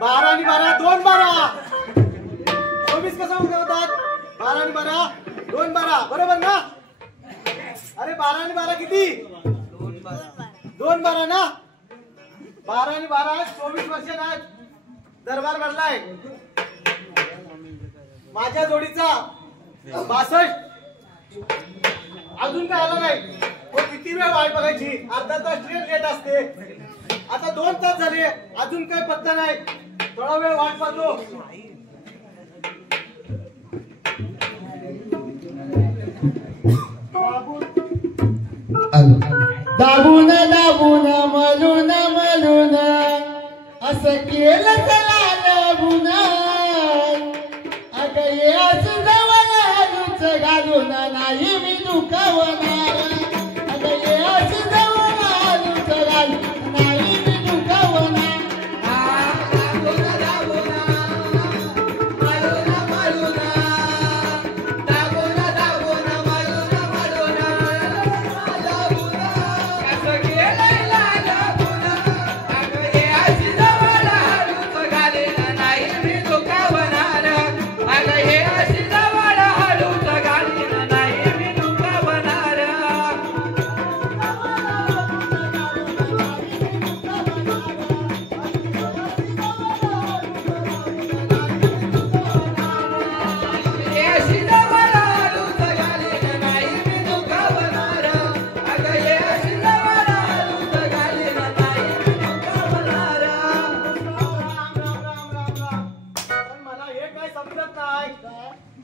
12 आणि 12 2 12 24 कसं होतात? 12 आणि 12 2 12 बरोबर ना? अरे 12 आणि 12 किती? 2 12 ना? 12 आणि 12 24 वर्ष ना दरबार भरलाय माझ्या जोडीचा 62 अजून काय आला नाही. किती वेळ वाट बघायची? अर्धा तास ट्रेन लेट असते. आता 2 तास झाले अजून काय पत्ता नाही. थोडा वेळ वाट पाहतो. दाबून दाबून मलून मलून असं केलं चला दाबून अगं ये असं जवळ आलूच घालून नाही मी दुखावणार. अगं ये असं जवळ आलूच घालून नाही मी दुखावणार.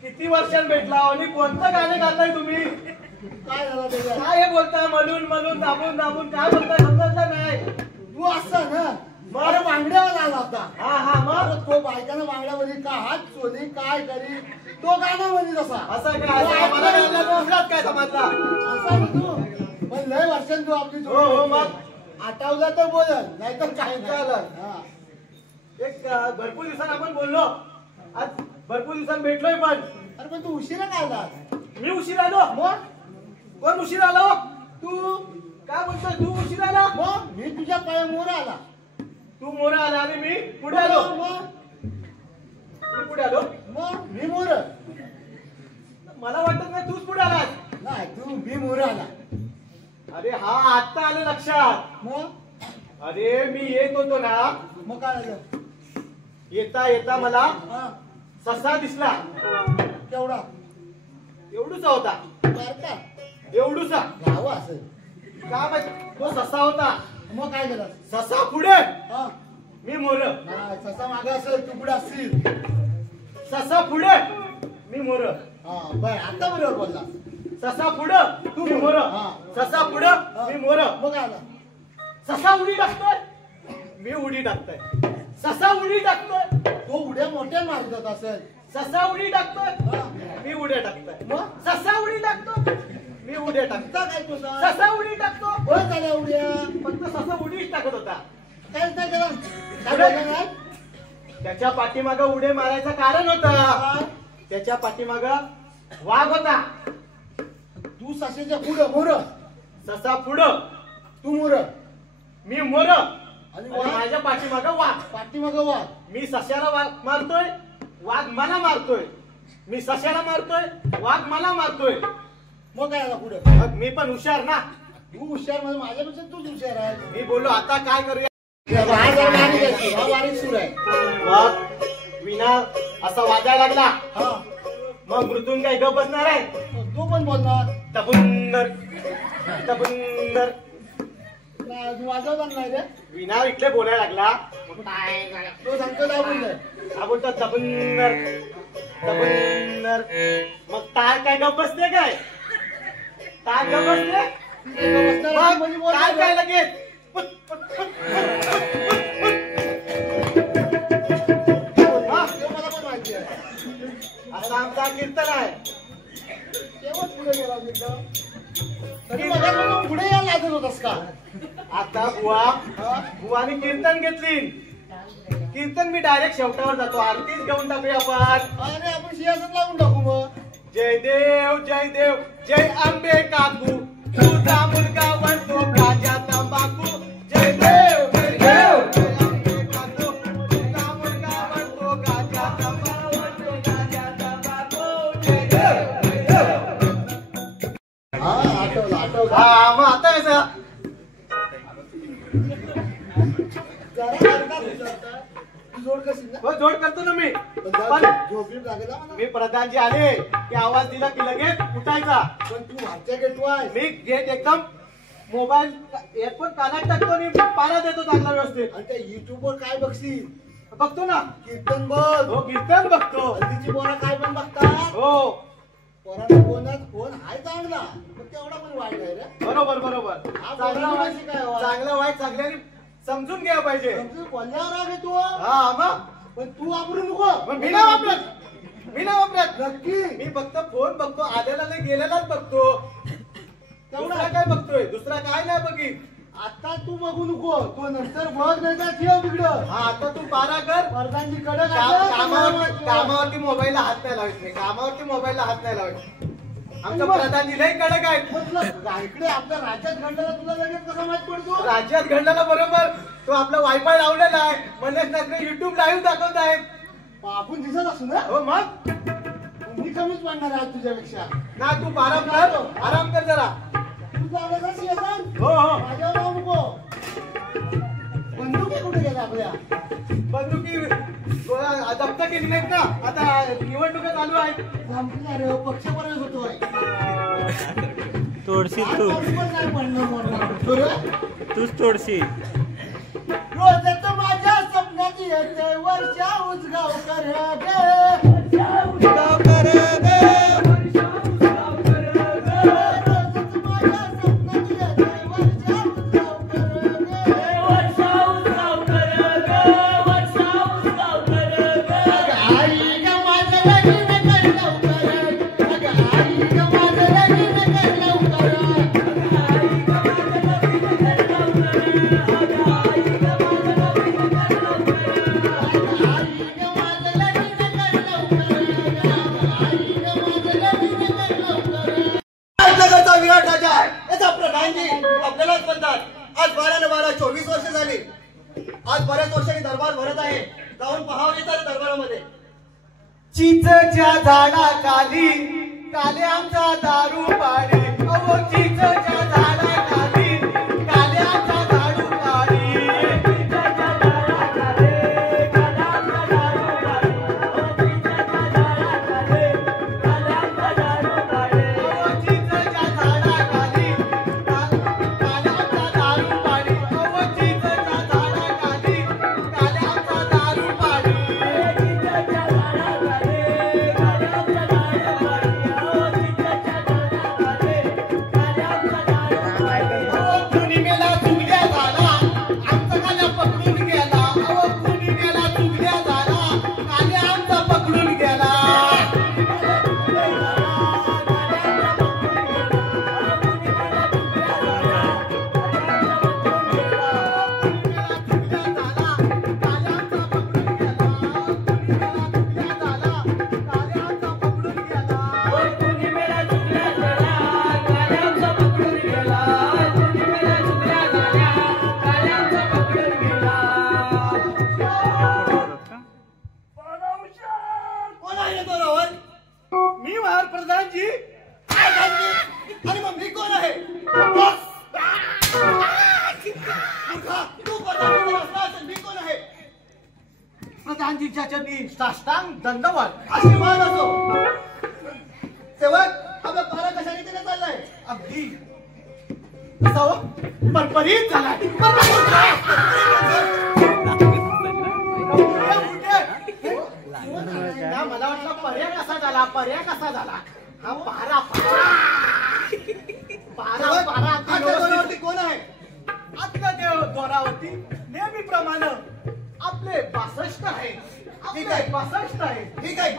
किती वर्षांनी भेटला आणि कोणतं गाणे गाताय तुम्ही? काय झालं त्याच्या? काय हे बोलताय? म्हणून म्हणून दाबून दाबून काय बोलताय समजत नाही. तू असं ना मला बांगड्यावर आला होता. हा हा मग तो बायकांना बांगड्यामध्ये का हात चोली काय करी तो गाण्यामध्ये तसा असं काय? मला गाण्यात काय समजला? असा ना तू पण लय वर्षांनी तू आपली हो हो मग आठवला तर बोलल नाहीतर काय झालं. एक भरपूर दिवसांनी आपण बोललो. आज भरपूर दिवसांनी भेटलोय पण. अरे पण तू उशिरा काय आला? मी उशीर आलो? मग कोण उशीर आलो? तू काय बोलतोय? तू उशीर आला? मग मी तुझ्या पाया मोर आला. तू मोर आला आणि मी पुढे आलो. मग मी पुढे आलो. मग मी मोर मला वाटत नाही तूच पुढे आलास. नाही तू मी मोर आला. अरे हा आता आलं लक्षात. मग अरे मी येत होतो ना. मग काय झालं? येता येता मला हा ससा दिसला. केवढा? एवढूचा होता. बारका एवढूचा गाव असेल का माहिती? तो ससा होता. मग काय झालं? ससा पुढे हा मी मोर. नाही ससा मागे असेल तू पुढे असतील. ससा पुढे मी मोर. हा बर आता बरोबर बोलला. ससा पुढं तू मी मोर. ससा पुढं मी मोर. मग आला ससा उडी टाकतोय मी उडी टाकतोय. ससा उडी टाकतोय तो उड्या मोठ्या मारत असेल. ससा उडी टाकतोय मी उड्या टाकतोय. मग ससा उडी टाकतो मी उड्या टाकतो. आता काय तुझा ससा उडी टाकतो. होय झाल्या उड्या फक्त ससा उडीच टाकत होता. काय नाही केलं? काय बोलला नाही? त्याच्या पाठीमाग उडे मारायचं कारण होतं. त्याच्या पाठीमाग वाघ होता. तू सशाच्या पुढं मोर. ससा पुढं तू मोर मी मोर आणि आणि माझ्या पाठीमाग वाघ. पाठीमाग वाघ. मी सश्याला मारतोय वाघ मला मारतोय. मी सश्याला मारतोय वाघ मला मारतोय. मग काय आला पुढे? मग मी पण हुशार ना. तू हुशार म्हणजे माझ्यापेक्षा तूच हुशार आहे. मी बोललो आता काय करूया. हा बारीक सूर आहे. मग विना असा वाजायला लागला. हा मग मृत्यून काय गप बसणार आहे. तो पण बोलणार तबुंदर तबुंदर वाजवणार नाही रे. विना इकडे बोलायला लागला. तो सांगतो दाबून हा बोलतो तबुंदर तबुंदर. मग टाळ काय गप बसते काय? टाळ गप बसते. टाळ काय लगेच मला पण माहिती आहे. असा आमचा कीर्तन आहे. तेव्हाच पुढे गेला तिथं. तरी मला पुढे यायला लागत होतास का? आता बुवाने कीर्तन घेतली. कीर्तन मी डायरेक्ट शेवटावर जातो. आरतीच घेऊन टाकूया आपण. अरे आपण सिंहासन लावून टाकू मग. जय देव जय देव जय आंबे काकू तुझा मुलगा बनतो गाजा तंबाखू. जय देव जय देव जय आंबे काकू तुझा जरा अर्धा विचारता. तू जोड कशी ना? हो जोड करतो ना मी. पण झोपी लागला मला. मी प्रधानजी आले की आवाज दिला की लगेच उठायचा. पण तू आमच्या गेटवर आहे. मी गेट एकदम मोबाईल एअरफोन कानात टाकतो आणि पारा देतो चांगला व्यवस्थित. आणि त्या युट्यूब वर काय बघशील? बघतो ना. कीर्तन बघ. हो कीर्तन बघतो. हल्लीची पोरं काय पण बघतात. हो पोरांना फोन हाय चांगला पण तेवढा पण वाईट आहे रे. बरोबर बरोबर. हा, चांगला पोरांना वाईट काय वाईट? चांगला वाईट चांगल्याने समजून घ्यायला पाहिजे. समजून बोलल्यावर आहे तू. हा मग पण तू वापरू नको. मग मी नाही वापरत. मी नाही वापरत. नक्की. मी फक्त फोन बघतो. आलेला नाही गेलेलाच बघतो. दुसरा काय बघतोय? दुसरा काय नाही बघी. आता तू बघू नको. तो नंतर बघ नाही तर ठेव तिकडं. हा आता तू पारा कर. प्रधानजी कडक कामावरती मोबाईलला हात नाही लावायचं नाही. कामावरती मोबाईलला हात नाही लावायचं. आमचा प्रधानजी लई कडक आहे. इकडे आपल्या राज्यात घडलेला तुला लगेच कसा माहित पडतो? राज्यात घडलेला बरोबर. तो आपला वायफाय लावलेला आहे. मनेश नागरे युट्यूब लाईव्ह दाखवत आहेत. आपण दिसत असू ना. हो मग मी कमीच पडणार आहे तुझ्यापेक्षा. ना तू आराम कर. आराम कर जरा. तुझा आवाज येतात. हो हो माझ्यावर राहू नको. बंदुकी कुठे गेल्या आपल्या? बंदुकी जप्त केली नाहीत ना. आता निवडणुका चालू आहेत. संपला रे. पक्षपर्यंत होतोय. तोडशील तू. नाही पडलं. तूच तोडशील. रोजच माझ्या स्वप्नात येते वर्षा उजगावकर गे. उजगावकर गे. रोजच माझ्या स्वप्नात येते वर्षा उजगावकर गे. वर्षा उजगावकर गे. वर्षा उजगावकर गे. आई ग माझं लगीन कर लवकर. अगं आई ग माझं लगीन कर लवकर. आई ग माझं लगीन कर नगरचा विराट राजा याचा प्रधानजी आपल्यालाच म्हणतात. आज 12/12/24 वर्ष झाली. आज बऱ्याच वर्षांनी दरबार भरत आहे. जाऊन पहावं येतात दरबारामध्ये. चिंचच्या झाडाखाली काले आमचा दारू पाडी. अहो चिंचच्या झाडाखाली काले आमचा दारू पाडी. प्रधानजीच्या चरणी साष्टांग दंडवत आशीर्वाद असो. सेवक आपला पारा कशा रीतीने चाललाय? अगदी परपरीत झालाय. मला वाटलं पर्याय कसा झाला. पर्याय कसा झाला. हा पारा पारा पारा पारा कोण आहे? आतल्या देव द्वारावरती नेहमीप्रमाणे आपले 62 आहे. ठीक आहे 62 आहे. ठीक आहे.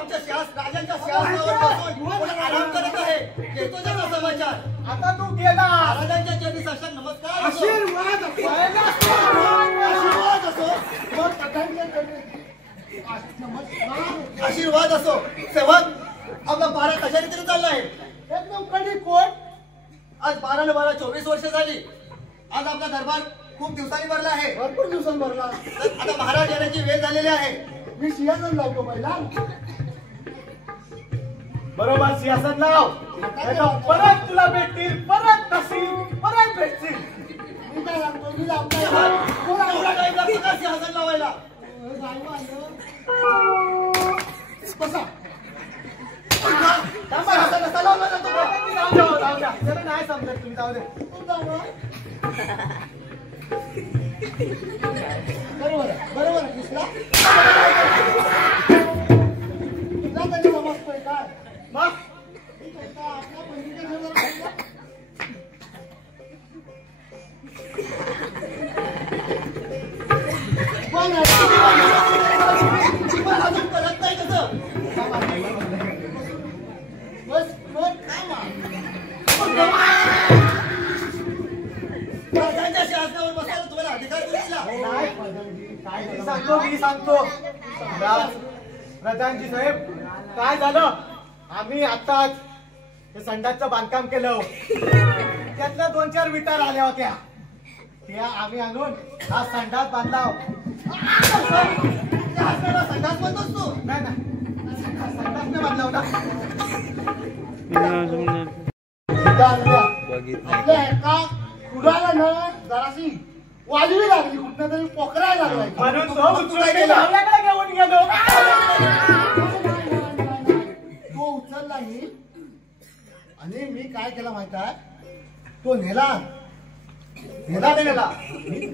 आमच्या राजांच्या सिंहासनावर बसून आराम करत आहे. घेतो त्याचा समाचार. आता तू गेला. राजांच्या चरणी साष्टांग नमस्कार. आशीर्वाद आशीर्वाद असो. आशीर्वाद असो. सेवक आपला पारा कशा रीतीने चाललाय? एकदम कधी कोण. आज 12/12/24 वर्ष झाली. आज आपला दरबार खूप दिवसांनी भरला आहे. भरपूर दिवसांनी भरला. आता महाराज येण्याची वेळ झालेली आहे. मी सिंहासन लावतो पहिला. बरोबर सिंहासन लाव. नाहीतर परत तुला भेटतील, परत नसतील, परत भेटतील. मी काय सांगतो, मी लावतो. एवढा टाइम लागतो का सिंहासन लावायला? बसा. थांबा, नसा लावला जातो का? जाऊ द्या. त्याला नाही समजत तुम्ही, जाऊ दे. बरोबर दिसला तुला तरी समजतोय काय मग आपल्या बहिणीच्या घराला कोण अजून कळत नाही कसं? बस कोण प्रजांच्या सिंहासनावर बसायला तुम्हाला अधिकार दिला मी सांगतो प्रधानजी साहेब, काय झालं? आम्ही आताच हे संडासचं बांधकाम केलं. त्यातल्या 2-4 विटा आल्या होत्या, त्या आम्ही आणून हा संडास बांधला. संडास बांधतोस तू? नाही ना, संडास नाही बांधला होता. आपल्या एका कुडाला ना जराशी वाजवी लागली, कुठं तरी पोखरायला लागला. म्हणून तो उचलून घेऊन गेलो. तो उचलला मी आणि मी काय केलं माहित आहे, तो नेला मी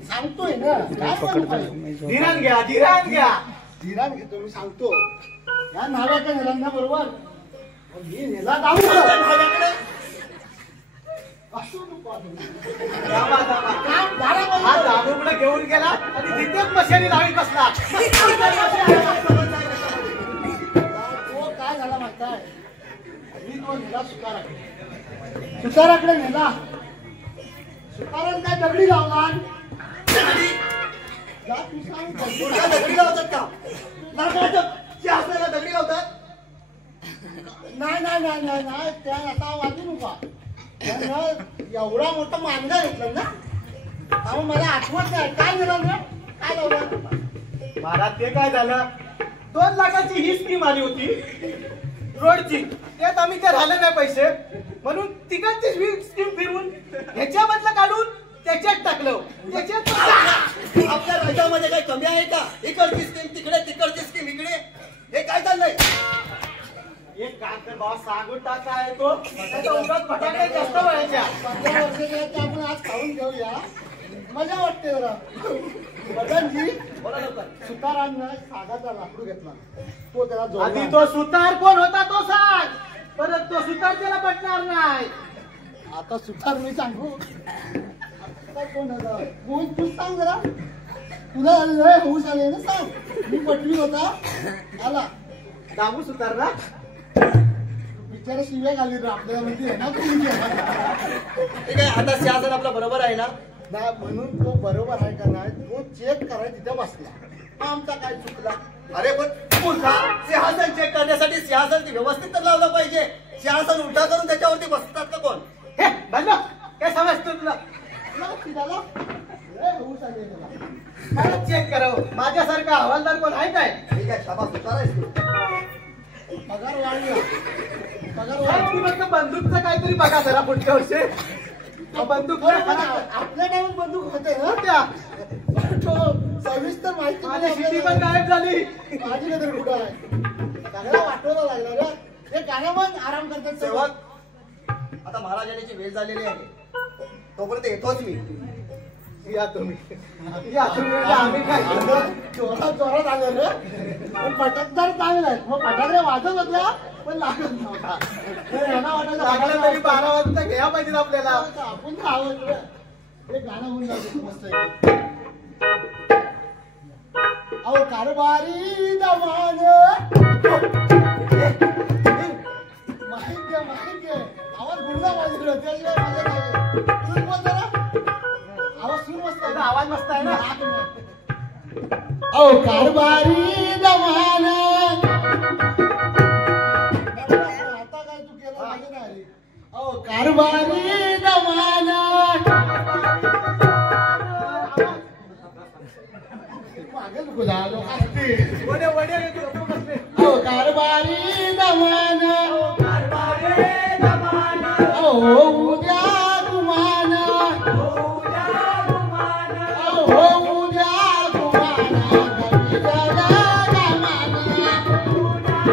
सांगतोय ना काय धीरान घ्या. धीरान घेतो मी सांगतो. या नाव्याच्या नेलांना बरोबर मी नेला दाबूकडे घेऊन गेला आणि तिथेच मशाली लावी बसला. तो काय झाला माहित आहे, मी तो नेला सुताराकडे नेला. सुतारान काय दगडी लावला. दगडी लावतात का? दगडी लावतात? नाही त्या आता वाचू नका. एवढा मोठा मांजा घेतला ना, त्यामुळे मला आठवत नाही काय झालं ना, काय लावलं महाराज. ते काय झालं, 2 लाखाची ही स्कीम आली होती रोडची. त्यात आम्ही काय झाले नाही पैसे, म्हणून तिकडची स्कीम फिरवून ह्याच्यामधलं काढून त्याच्यात टाकलं. त्याच्यात आपल्या राज्यामध्ये काही कमी आहे का? इकडची स्कीम तिकडे, तिकडची स्कीम इकडे, हे काय चाललंय? एक काम कर बाबा, सांगून टाका आहे तो फटाके जास्त व्हायच्या. 15 वर्षाचे आपण आज खाऊन घेऊया, मजा वाटते जरा. बदनजी सुतारांना सागाचा लाकूड घेतला, तो त्याला आधी तो सुतार कोण होता तो सांग, परत तो सुतार त्याला पटणार नाही. आता सुतार मी सांगू आता कोण होता, तू सांग जरा. तुला लय हौस आले ना, सांग. मी पटली होता आला दामू सुतार ना, बिचारा शिव्या घाली आपल्याला म्हणजे आहे ना. ठीक आहे, आता सिंहासन आपला बरोबर आहे ना? नाही म्हणून तो बरोबर आहे का नाही तो चेक करायला तिथे बसला. आमचा काय चुकला? अरे पण सिंहासन चेक करण्यासाठी सिंहासन व्यवस्थित तर लावलं पाहिजे. सिंहासन उलटा करून त्याच्यावरती बसतात का कोण? हे बंद काय समजतो तुला? मला चेक करावं, माझ्यासारखा हवालदार कोण आहे काय? ठीक आहे, शाबास, सुतार आहेस तू. पगार वाढला, पगार तुम्ही फक्त बंदूकचं काहीतरी बघा जरा पुढच्या वर्षी. बंदूक आपल्या टाइमात बंदूक होते ना, सविस्तर माहिती माझी शिटी पण गायब झाली. माझी नजर कुठं आहे, चांगला वाटवायला लागला रे. हे गाणं मग आराम करतात सेवक. आता महाराज येण्याची वेळ झालेली आहे, तोपर्यंत येतोच मी. या तुम्ही आम्ही काय जोरात आलं रे. पण पटकदार चांगला आहे, मग फटाकडे वाजत होत्या पण लागत नव्हता. लागलं तरी 12 वाजता घ्या पाहिजे आपल्याला. आपण खावं रे, हे गाणं होऊन जातं मस्त. अहो कारभारी दमान माहिती आवाज गुंडा पाहिजे त्याशिवाय माझं नाही. सूर बोलतो ना, आवाज सूर मस्त आहे, आवाज मस्त आहे ना. अहो कारभारी दमान, आता काय तू केलं माहिती नाही. अहो कारभारी दमान, मागे नको झालो असते. वडे अहो कारभारी दमान, होऊ द्या गुमान होऊ द्या गुमान होऊ द्या गुमान गवी झाला गामान होऊ द्या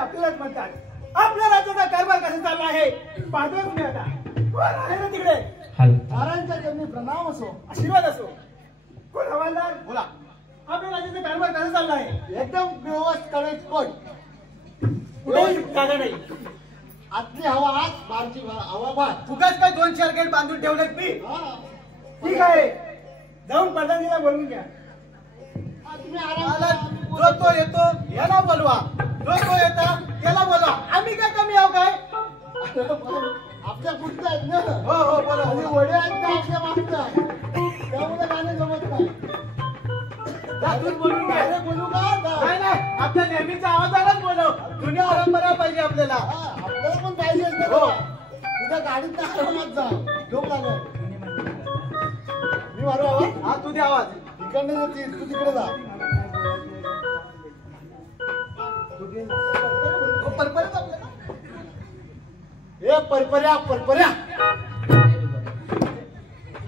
आपल्यालाच म्हणतात. आपल्या राज्याचा कारभार कसा चालला आहे पाहतोय तुम्ही आता. कोण आहे ना तिकडे? महाराजांच्या चरणी प्रणाम असो, आशीर्वाद असो. कोण हवालदार? बोला. आपल्या राज्याचा कारभार कसा चालला आहे? एकदम व्यवस्थित कडेकोट. कुठेही जागा नाही. आतली हवा आत, बाहेरची हवा बाहेर. उगाच काय 2-4 गेट बांधून ठेवलेत मी. ठीक आहे, जाऊन प्रधानजीला बोलून घ्या. तुम्ही आला आराम जो तो येतो याला बोलवा, जो तो येता त्याला बोलवा. आम्ही काय कमी आहो काय? आपल्या पुढचं आहेत ना. हो हो बोला आणि बोला. वडे आहेत ना आपल्या मागचं. त्यामुळे गाणं जमत नाही. त्यातून बोलून घ्या. अरे बोलू का? नाही नाही, आपल्या नेहमीचा आवाजालाच बोलव. जुन्या परंपरा पाहिजे आपल्याला. आपल्याला पण पाहिजे ना. हो. उद्या गाडीत आरामात जा. झोप लागेल. मी मारू आवाज. हा तू दे आवाज. इकडनं येतील, तू तिकडे जा. परंपराच आपल्याला. ए परपऱ्या परपऱ्या.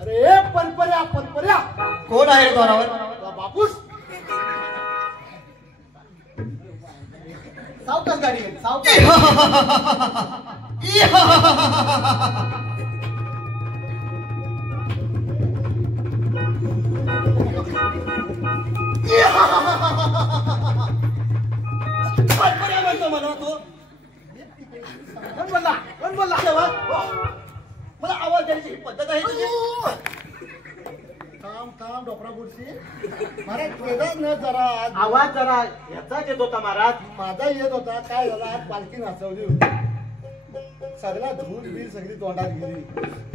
अरे ए परपऱ्या परपऱ्या. कोण आहे रे द्वारावर? बापूस. सावकाश गाडी आहे, सावकाश. परंपरा म्हणतो मला तो. कोण बोलला? कोण बोलला? मला आवाज द्यायची ही पद्धत आहे तुझी. थांब थांब डोकरा बुडशी. महाराज केदार न जरा आज आवाज जरा ह्याचाच येत होता महाराज. माझा येत होता. काय झाला आज पालखी नाचवली होती. सगळा धूळ बील सगळी तोंडात गेली.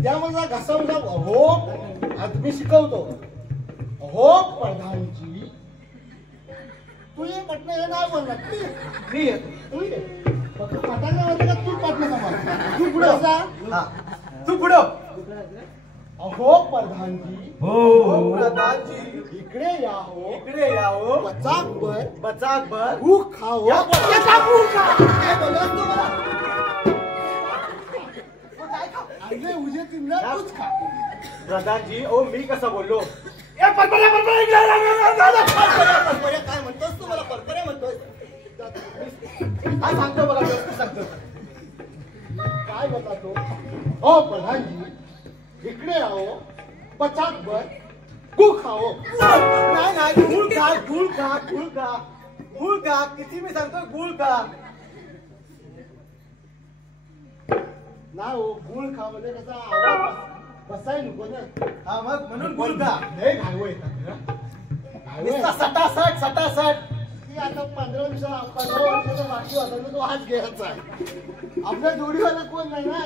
त्यामुळे घसा मुला हो आज मी शिकवतो. हो प्रधानजी तू ये पटना हे नाही बोलणार. मी येतो. तू ये फक्त पटांना म्हणते का तू पटना समज. तू पुढे जा. हा तू पुढं. अहो प्रधानजी हो प्रधानजी इकडे या हो. इकडे या हो. बचाकभर बचाकभर भूक खाओ. या बोला. काय बोललास तू मला? मग काय खाऊ? आणले उजे तिला तूच खा. प्रधानजी ओ मी कसं बोललो? ए परपऱ्या परपऱ्या इकडे ये. परपऱ्या काय म्हणतोस तू मला? परपऱ्या म्हणतोस? काय सांगतो मला व्यवस्थित सांगतो. काय बोलता तो? हो प्रधानजी इकडे आओ. बचाकभर भूक खाओ. नाही नाही गुळ खा गुळ खा गुळ खा गुळ खा. किती मी सांगतो गुळ खा. ना हो गुळ खा म्हणजे कसा आवाज बसाय नको ना. हा मग म्हणून गुळ खा. लय घालवं येतात. नुसता सटासट सटासट. ती आता 15 वर्षाचा बाकी होता ना तो आज घ्यायचा आहे. आपल्या जोडीवाला कोण नाही ना.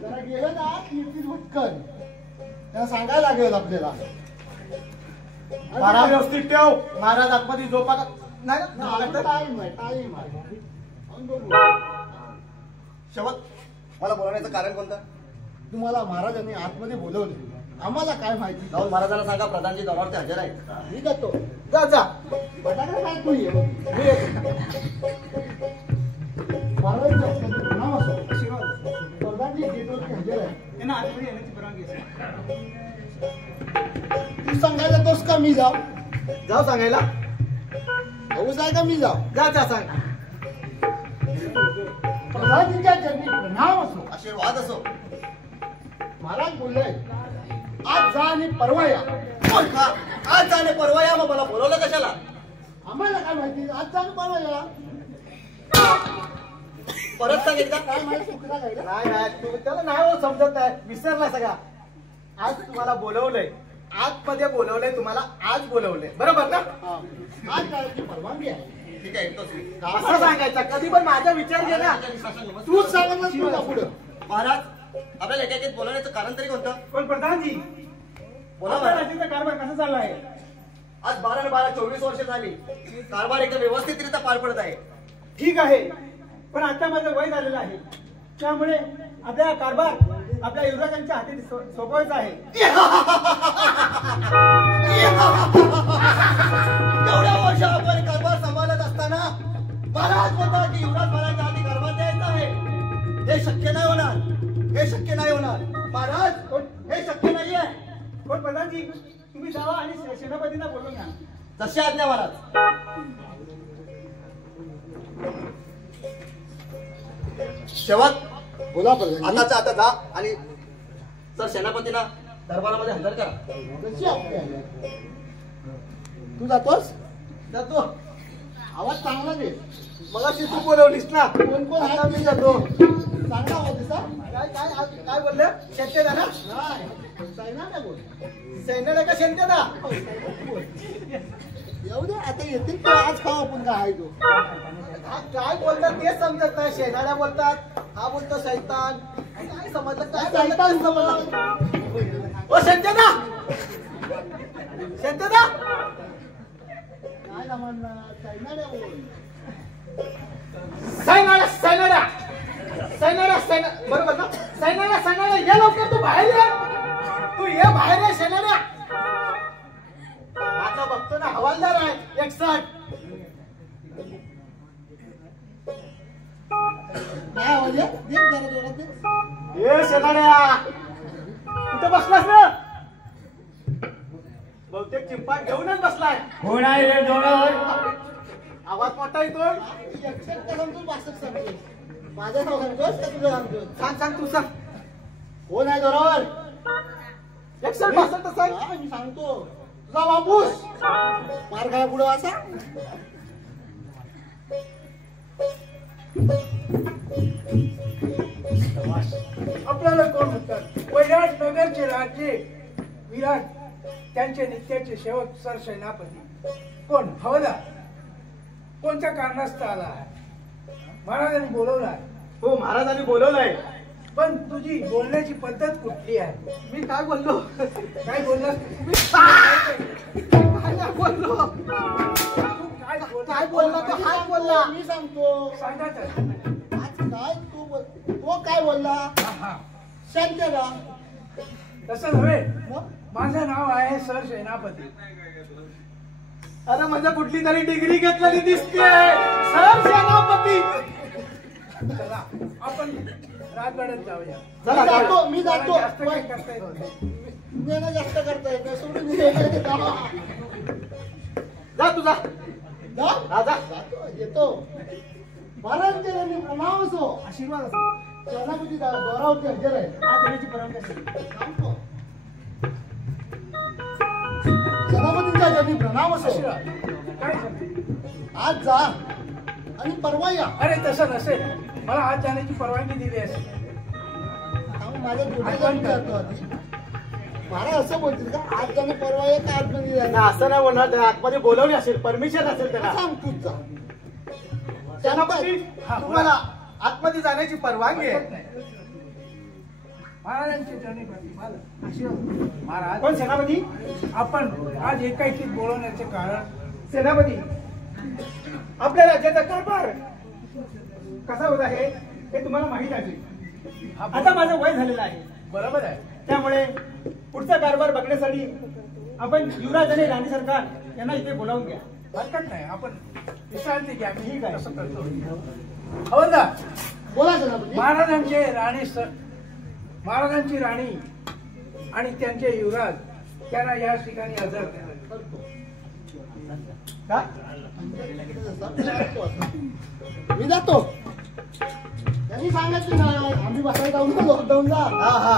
जरा गेलं ना कीर्ती भटकन त्याला सांगायला लागेल आपल्याला. महाराज व्यवस्थित ठेव. महाराज आतमध्ये झोपा का नाही ना? टाईम आहे टाईम आहे. शेवट मला बोलवण्याचं कारण कोणतं? तुम्हाला महाराजांनी आतमध्ये बोलवले. आम्हाला काय माहिती. जाऊन महाराजांना सांगा प्रधानजी दौऱ्यावरती हजर आहे. मी जातो. जा जा. बटाटा काय तू ये. मी येतो. महाराजांचं नाव असो. प्रधानजी गेटवरती हजर आहे. त्यांना आतमध्ये येण्याची परवानगी आहे. तू सांगायला तोस का मी जाऊ. जाऊ सांगायला. भाऊ जाय का मी जाऊ. जा जा सांग. प्रधानजींच्या चरणी प्रणाम असो. आशीर्वाद असो. महाराज बोलले आज जा आणि परवा या. आज जाणे परवा या. मग मला बोलवलं कशाला? आम्हाला काय माहिती, आज जा आणि परवा या. परत सांगेल का? काय माहिती चुकला काय रे? नाही त्याला नाही हो, समजत नाही, विसरला सगळा. आज तुम्हाला बोलवलंय, आतमध्ये बोलवलंय तुम्हाला, आज बोलवलंय, बरोबर ना? आज जायची परवानगी आहे. ठीक आहे, असं सांगायचं. कधी पण माझा विचार घे ना. तूच सांगितलं तुला पुढं. महाराज, आपल्याला एकेक बोलवण्याचं कारण तरी कोणतं? पण प्रधानजी, बोला आपल्या महाराज. राज्याचा कारभार कसा चालला आहे? आज 12 आणि 12 24 वर्ष झाली. कारभार एकदम व्यवस्थितरित्या पार पडत आहे. ठीक आहे, पण आता माझं वय झालेलं आहे, त्यामुळे आपला कारभार आपल्या युवराजांच्या हाती सोपवायचा आहे. एवढ्या वर्ष आपण कारभार सांभाळत असताना महाराज म्हणता की युवराज महाराजांच्या हाती कारभार द्यायचा आहे. हे शक्य नाही होणार, हे शक्य नाही होणार महाराज, हे शक्य नाही आहे. पण प्रधानजी, तुम्ही जावा आणि सेनापतींना बोलवून घ्या. जशी आज्ञा महाराज. शेवट बोला प्रधान. आताचा आता जा आणि सर सेनापतींना दरबारामध्ये हजर करा. कशी आपली आहे? तू जातोस? जातो. आवाज चांगला दे. मगाशी तू बोलवलीस ना. कोण कोण आता आहे? मी जातो. चांगला आवाज दिसा. काय काय काय बोलले? शंत्यदा ना? नाही, चायना नाही बोल. सैन्याला का शंत्यदा? येऊ दे, आता येतील तर आज खाऊ आपण काय आहे तो. काय बोलतात तेच समजत नाही. शेणाला बोलतात, हा बोलतो सैतान. काय समजलं? काय सैतान समजलं? समज. ओ शंत्यदा, शंत्यदा, काय जमाना, चायना नाही बोल. सैन्याला सैन्याला सैन्याला सैन्या, बरोबर ना? सैन्याला सैन्याला ये लवकर, तू बाहेर ये. तू ये बाहेर ये सैन्याला. आता बघतो ना, हवालदार आहे 61. काय आवाज आहे? देख जरा जोरात दे. ये शेणाऱ्या, कुठं बसलास ना? बहुतेक चिंपाट घेऊनच बसलाय. कोण आहे रे डोळ्यावर? आवाज मोठा येतोय. 61 का सांगतो, 62 सांगतोस? माझं नाव सांगतोस का तुझं सांगतोस? सांग सांग, तू सांग. कोण आहे जोरावर? 61 सांग. हा, मी सांगतो. तुझा बापूस मार खाया पुढे वाचा. आपल्याला कोण म्हणतात? वैराट नगरचे राजे विराट, त्यांचे नित्याचे सेवक सर सेनापती. कोण? हवालदार. कोणत्या कारणास्तव आला आहे? महाराजांनी बोलवलं आहे. हो, महाराजांनी बोलवलंय. पण तुझी बोलण्याची पद्धत कुठली आहे? मी काय बोललो? काय बोललास? मी काय बोललो? काय बोलला तो? हाच बोलला. मी सांगतो. सांगा तर. आज काय तो काय बोलला? हा. शांतरा. तसं नव्हे, मग? माझं नाव आहे सर सेनापती. अरे म्हणजे कुठली तरी डिग्री घेतलेली दिसते. सर सेनापती. चला आपण राजवाड्यात जाऊया. चला, मी जातो, मी मला जातो. जास्त काही करता येत नाही. ज्ञान जास्त करता येत नाही. सोडून दे. जा तू जा. जा. जा जा. जातो, येतो. महाराजांच्या यांनी प्रणाम असो. आशीर्वाद असो. सेनापती गौरवचे हजर आहे. हा देण्याची परवानगी असेल. सांगतो. सेनापतींच्या यांनी प्रणाम असो. आशीर्वाद. काय सांगते? आज जा आणि परवा या. अरे तसं नसेल, मला आज जाण्याची परवानगी दिली असेल. हा, माझ्या डोक्यात विचारतो आधी. महाराज असं बोलतील का? आज जाणे परवा या का आतमध्ये जाणे? नाही, असं नाही बोलणार. त्याला आतमध्ये बोलवली असेल, परमिशन असेल त्याला. सांग तूच जा. सेनापती, हा, तुम्हाला आतमध्ये जाण्याची परवानगी आहे. महाराजांची जर्नी मला आशीर्वाद. महाराज, पण सेनापती, आपण आज एकाएकीत बोलवण्याचे कारण सेनापती, आपल्या राज्याचा कारभार कसा होत आहे हे तुम्हाला माहित आहे. आता माझं वय झालेलं आहे, बरोबर आहे. त्यामुळे पुढचा कारभार बघण्यासाठी आपण युवराज आणि राणी सरकार यांना इथे बोलावून घ्या. हरकत नाही, आपण विश्रांती घ्या. मी ठीक आहे. कसं करतो. हवलदार, बोला सेनापती. महाराजांची राणी आणि त्यांचे युवराज त्यांना या ठिकाणी हजर करा. का? मी जातो. त्यांनी सांगितलं ना आम्ही बसायला जाऊन लॉकडाऊनला. हा हा.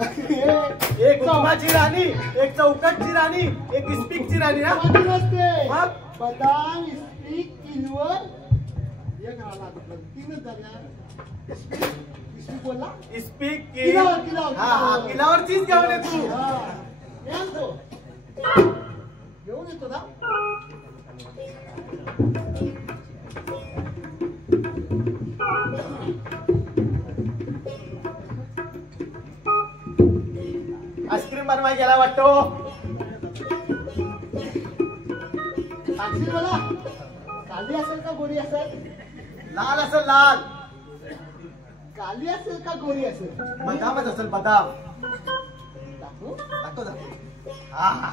एक हुकमाची राणी, एक चौकटची राणी, एक इस्पिकची राणी ना. नसते मग बदाम इस्पीक किलवर एक राहिला तीनच झाल्या. इस्पीक बोलला इस्पिक किलावर. हा किलावरचीच घेऊन ये तू. घेऊन येतो ना. आईस्क्रीम बनवाय गेला वाटतो. सांगशील मला काली असेल का गोरी असेल. लाल असेल लाल. काली असेल का गोरी असेल. बदामच असेल बदाम. दाखवू दाखव दाखव. हा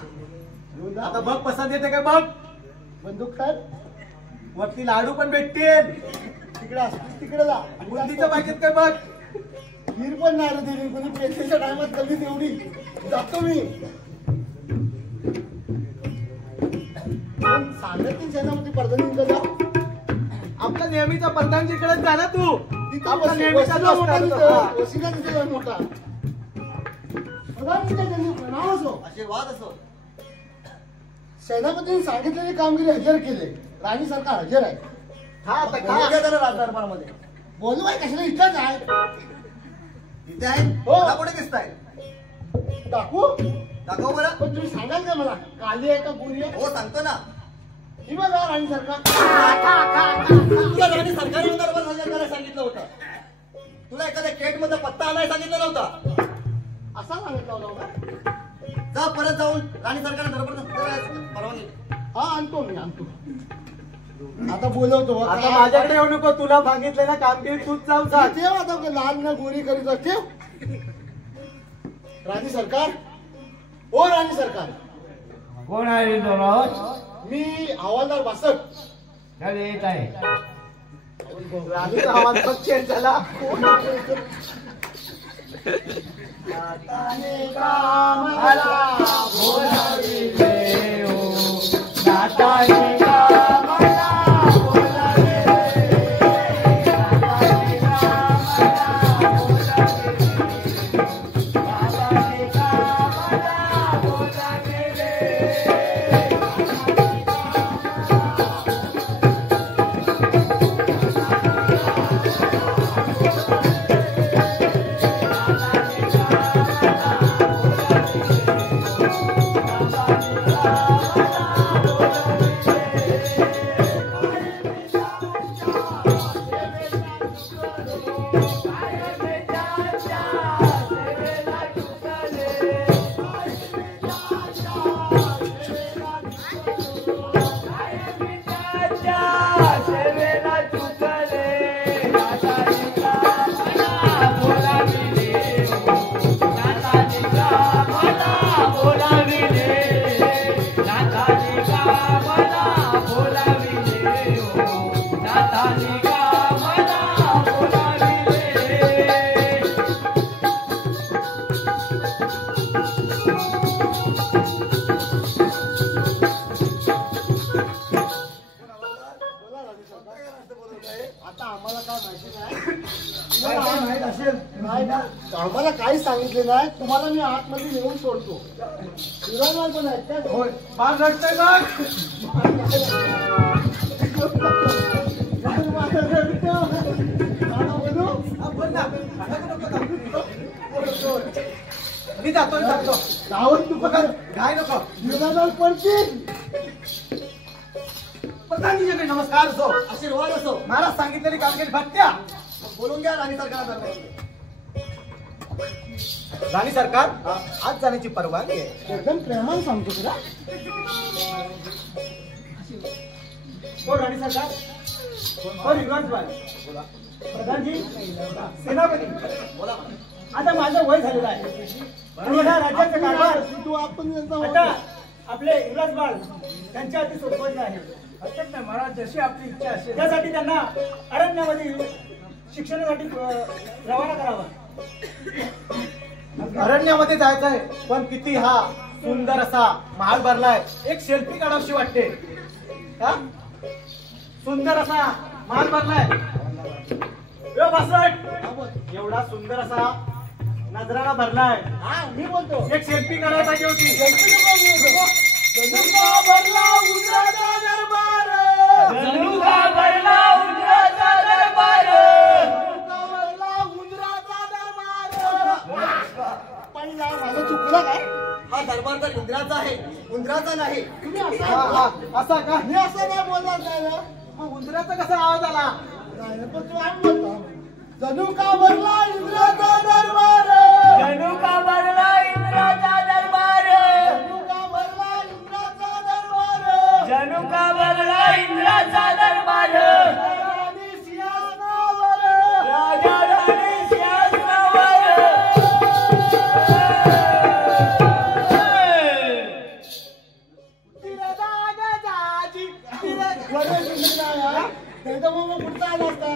घेऊन जा. आता बघ पसंत येते काय बघ. बंदूक कर. वरती लाडू पण भेटतील. तिकडे असतील तिकडे जा. बुंदीचं पाहिजेत काय बघ. खीर पण नाही रे दिली कोणी प्रेक्षेच्या टायमात कमी तेवढी. जातो मी. सांगत नाही सेनापती प्रधानीकडे जा. आपला नेहमीचा प्रधानजीकडेच जा ना तू. तिथं आपला नेहमीचा वशिला मोठा दोस्त तिथं. हा. वशिला तिथं मोठा. प्रधानजीच्या त्यांनी नाव असो. आशीर्वाद असो. सेनापतींनी सांगितलेली कामगिरी हजर केले. राणी सरकार हजर आहे. हा आता खा. राजदरबारामध्ये बोलू आहे कशाला इथंच आहे. इथे आहे. हो. मला कुठे दिसताय. दाखवू दाखव बरं. पण तुम्ही सांगाल का मला काली आहे का गोरी आहे. हो सांगतो ना. ही बघा राणी सरकार. तुला राणी सरकारी दरबार हजर करायला सांगितलं होतं. तुला एखाद्या केट मध्ये पत्ता आणायला सांगितलं नव्हता. असा सांगितला होता. जा परत जाऊन राणी सरकार दरबार परवानगी. हा आणतो मी आणतो. आता बोलवतो. आता माझ्याकडे येऊ नको. तुला सांगितलं ना कामगिरी तूच जाऊन सांग. ठेव आता लहान ना गोरी करीत आहे. ठेव. राणी सरकार. ओ राणी सरकार. कोण आहे दोन? मी हवालदार बासट. चल येत आहे. राणीचा आवाज बघ चेंज झाला. नाताने कामाला बोलाविले हो, नाताने कामाला बोलाविले, नाताने कामाला बोलाविले, नाताने कामाला बोलाविले. आता आम्हाला काय माहिती नाही ना. आम्हाला काही सांगितले नाही. तुम्हाला मी आतमध्ये येऊन सोडतो. हिरालाल पण आहेत का. होय बाळ रडतंय बघ. हा, बोल ना. मी जातो सांगतो. गावात तू बघा घाय नको. हिरालाल पडतील. प्रधानजीकडे नमस्कार असो. आशीर्वाद असो. महाराज सांगितलेली कामगिरी भट्ट्या. बोलून घ्या राणी सरकार दरबार. राणी सरकार आज जाण्याची परवानगी आहे. एकदम प्रेमाने सांगतो तुला. हो राणी सरकार. हो युवराज बाई. बोला. प्रधानजी सेनापती बोला. आता माझं वय झालेलं आहे. बरोबर राज्याचं कारभार तू आपण आता आपले युवराज बाळ त्यांच्या हाती सोपवायचे आहे. हरकत नाही महाराज जशी आपली इच्छा असेल. त्यासाठी त्यांना अरण्यामध्ये शिक्षणासाठी रवाना करावा. अरण्यामध्ये जायचं आहे पण किती हा सुंदर असा महाल भरलाय. एक सेल्फी काढावीशी वाटते. हा सुंदर असा महाल भरलाय. बासट एवढा सुंदर असा नजराला भरलाय. हा मी बोलतो. एक सेल्फी काढायला पाहिजे होती. जणू का भरला उंदराचा दरबार. जणू का भरला उंदराचा दरबार. पहिला माझं चुकलं काय? हा दरबार तर इंद्राचा आहे, उंदराचा नाही. तुम्ही असं असा का? मी असं काय बोलणार नाही ना. मग उंदराचा कसा आवाज आला? नाही पण तू आम्ही बोलतो. जणू का भरला इंद्राचा दरबार. जणू का भरला इंद्राचा दरबार. जणू का भरला इंद्राचा दरबार. जणू का भरला इंद्राचा दरबार. राणी सिंहासनावर. राजा राणी सिंहासनावर. त्याचा मग पुढचा आला असता.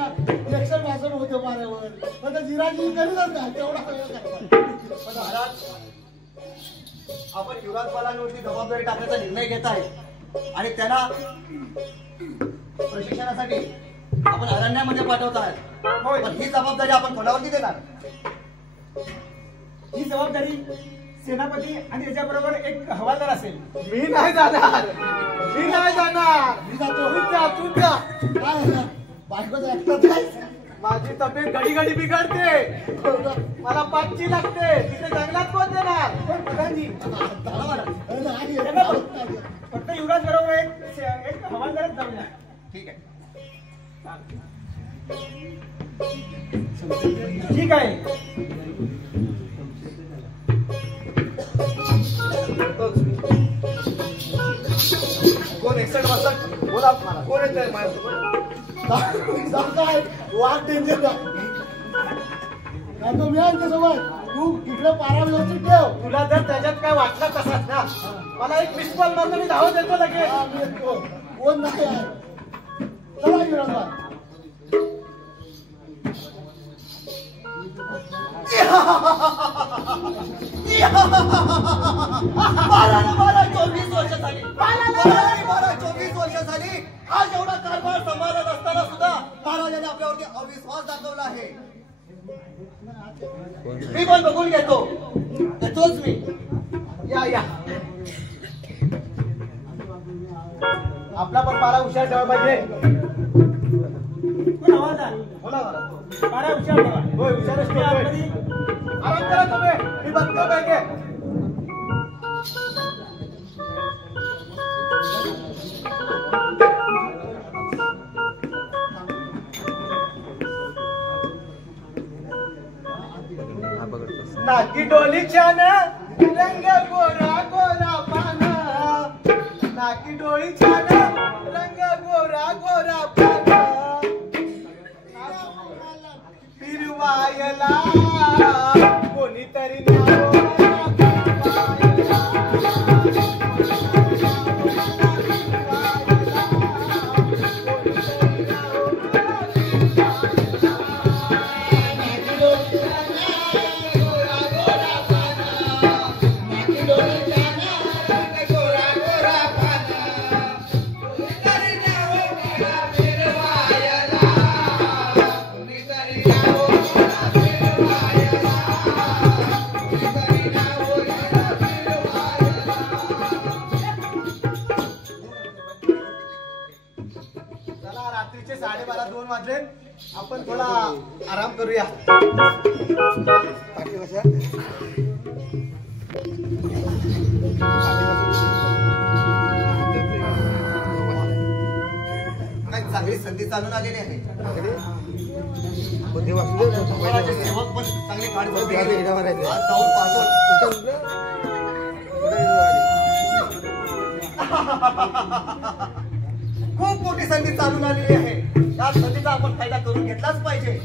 एकशे भाषण होते पाऱ्यावर. पण जिराजी करीत असता तेवढा सगळं करतात. पण महाराज, आपण युवराजपालांवरती जबाबदारी टाकण्याचा निर्णय घेत आहे आणि त्यांना प्रशिक्षणासाठी आपण अरण्यामध्ये पाठवत आहे. पण ही जबाबदारी आपण कोणावरती देणार? ही जबाबदारी सेनापती आणि त्याच्याबरोबर एक हवालदार असेल. मी नाही जाणार. मी नाही जाणार. मी जातो. तू जा, तू जा. काय होणार? बायकोचं एकटाच काय? माझी तब्येत घडी घडी बिघडते. मला पाचची लागते. तिथे जंगलात कोण देणार? पण प्रधानजी चला बरं. फक्त युवराज बरोबर एक हवालदारच जाऊया. ठीक आहे. ठीक आहे. कोण 61 वाजता बोला मला. कोण येत आहे माझ्यासोबत? काय वाट डेंजर काय तो मी आणते तू इकडे पारा व्यवस्थित ठेव. तुला जर त्याच्यात काय वाटलं तसाच ना, मला एक मिस कॉल मारतो, मी धावत येतो लगेच. हा, मी येतो. कोण नाही आहे. चला युवराजबाई. मला 24 वर्ष झाली. मला 24 वर्ष झाली. आज एवढा कारभार सांभाळत असताना सुद्धा महाराजांनी आपल्यावरती अविश्वास दाखवला आहे. मी पण बघून घेतो. तोच मी. या या. आपला पण पारा हुशार ठेवा पाहिजे. कोण हवालदार? बोला मला. पारा हुशार ठेवा. होय, हुशारच ठेवतोय. आतमध्ये आराम करा तुम्ही. मी बघतो काय काय. नाकी डोली छान, रंग गोरा गोरा पाना. नाकी डोळी छान, रंग गोरा गोरा पाना. फिरवायला कोणीतरी न्यावं रात्रीचे 12:30-2 वाजले. आपण थोडा आराम करूया. काय चांगली संधी चालून आलेली आहे. सेवक पण चांगली गाडी आज जाऊन पाहतो. खूप मोठी संधी चालून आलेली आहे. या संधीचा आपण फायदा करून घेतलाच पाहिजे.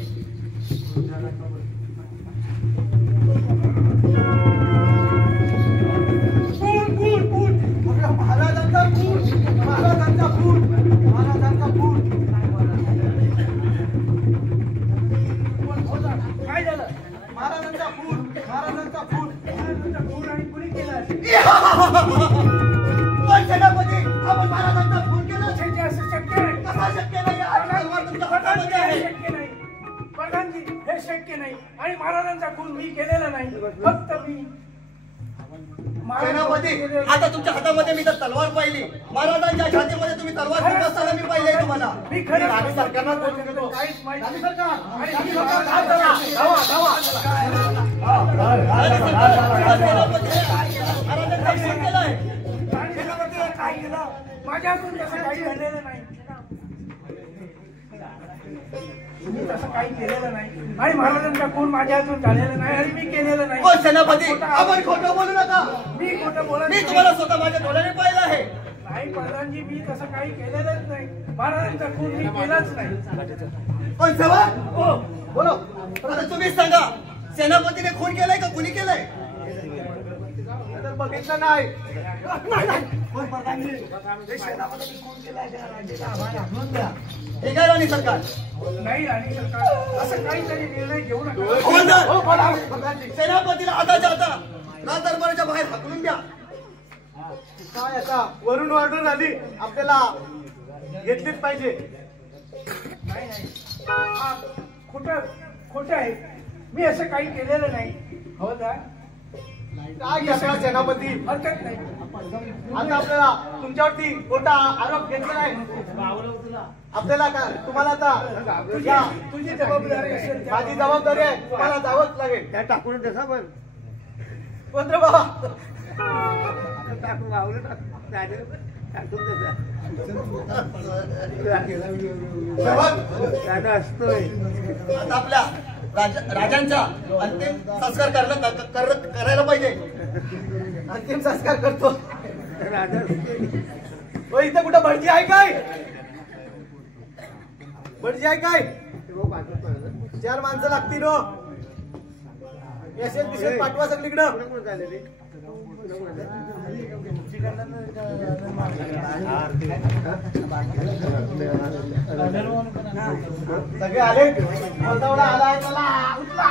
महाराजांचा फूट, महाराजांचा फूट, महाराजांचा फूट. काय झालं? महाराजांचा फूट, महाराजांचा फूट. महाराजांचा खून आणि कुणी केलं असेल? पण सेनापती, आपण महाराजांचा खून केला. असं शक्य नाही. कसा शक्य नाही? हा तलवार तुमच्या हातामध्ये आहे. शक्य नाही. प्रधानजी हे हे शक्य नाही आणि महाराजांचा खून मी केलेला नाही. फक्त मी सेनापती, आता तुमच्या हातामध्ये मी तर तलवार पाहिली. महाराजांच्या छातीमध्ये तुम्ही तलवार घेऊन असताना मी पाहिले तुम्हाला. मी खरं राणी सरकारला बोलून घेतो. काहीच माहिती राणी नाही. सरकार, आणि राणी मी सरकार, महाराज- धावा, धावा, धावा. राणी सरकार, सेनापतीने महाराजांचा खून केलाय. राणी सेनापतीला काय केलं? माझ्या हातून तसं काही घडलेलं नाही. मी तसं काही केलेलं नाही आणि महाराजांचा खून माझ्या हातून झालेला नाही आणि मी केलेलं नाही. ओ सेनापती, आपण खोटं बोलू नका. मी खोटं बोलत मी नाही. तुम्हाला स्वतः माझ्या डोळ्याने पाहिलं आहे. नाही प्रधानजी, मी तसं काही केलेलंच नाही. महाराजांचा खून मी केलाच नाही. पण सेवा, हो बोलो. आता तुम्हीच सांगा, सेनापतीने खून केलाय का कुणी केलाय? तर बघितलं नाही. ठीक आहे राणी सरकार. नाही राणी सरकार, असं काहीतरी निर्णय घेऊ नका. हवालदार, सेनापतीला आताच्या आता राजदरबाराच्या बाहेर हाकलून द्या. काय आता वरून ऑर्डर आली, आपल्याला घेतलीच पाहिजे. नाही नाही, हा खोटं आहे. मी असं काही केलेलं नाही. हो दा, काय करणार सेनापती? हरकत नाही. आता आपल्याला तुमच्यावरती खोटा आरोप घेतला आहे. आपल्याला काय तुम्हाला आता या, तुझी जबाबदारी असेल त्या- माझी जबाबदारी आहे, तुम्हाला जावंच लागेल. त्या टाकून तसा पण कोणतं बाबा? टाकून गावलं टाकून तसा असतोय. आता आपल्या राजांचा अंतिम संस्कार करायला पाहिजे. अंतिम संस्कार करतो. राजा हो, इथं कुठं भटजी आहे काय? भटजी आहे काय? 4 माणसं लागतील हो. एसएल पिशेल पाठवा सगळीकडं. झाले रे सगळे आले. बोलतावडा आला आहे मला. उठला.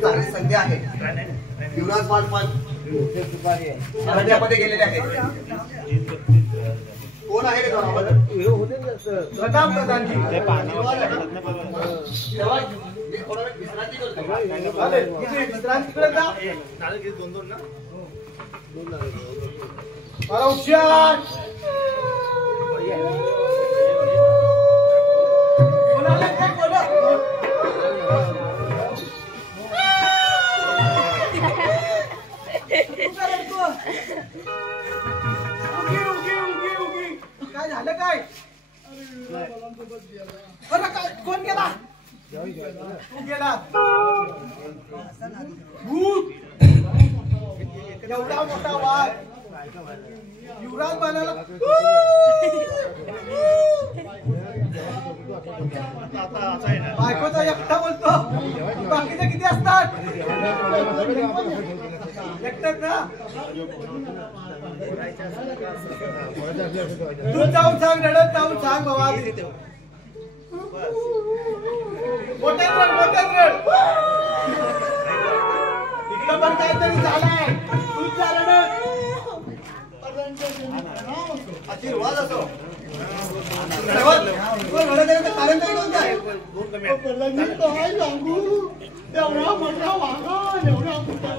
चांगली संधी आहे. युवराज बालपण अरण्यामध्ये गेलेले आहेत. कोण आहे रे प्रताप प्रधानजी? विश्रांती करत जा. मला हुशार काय झालं काय? अरे काय कोण गेला? तू गेला भूत. एवढा मोठा वाघ युवराज बनायला बायकोचा एकटा बोलतो. बाकीचे किती असतात? एकटाच ना. तू जाऊन सांग, रडत जाऊन सांग बाबा. मोठ्यात रड, मोठ्यात रड. इकडं पण काहीतरी झालंय. तूच जा रडत. आशीर्वाद असो. कारण तरी कोणतं आहे? काय सांगू? एवढा मोठा वाघा, एवढा मोठ्या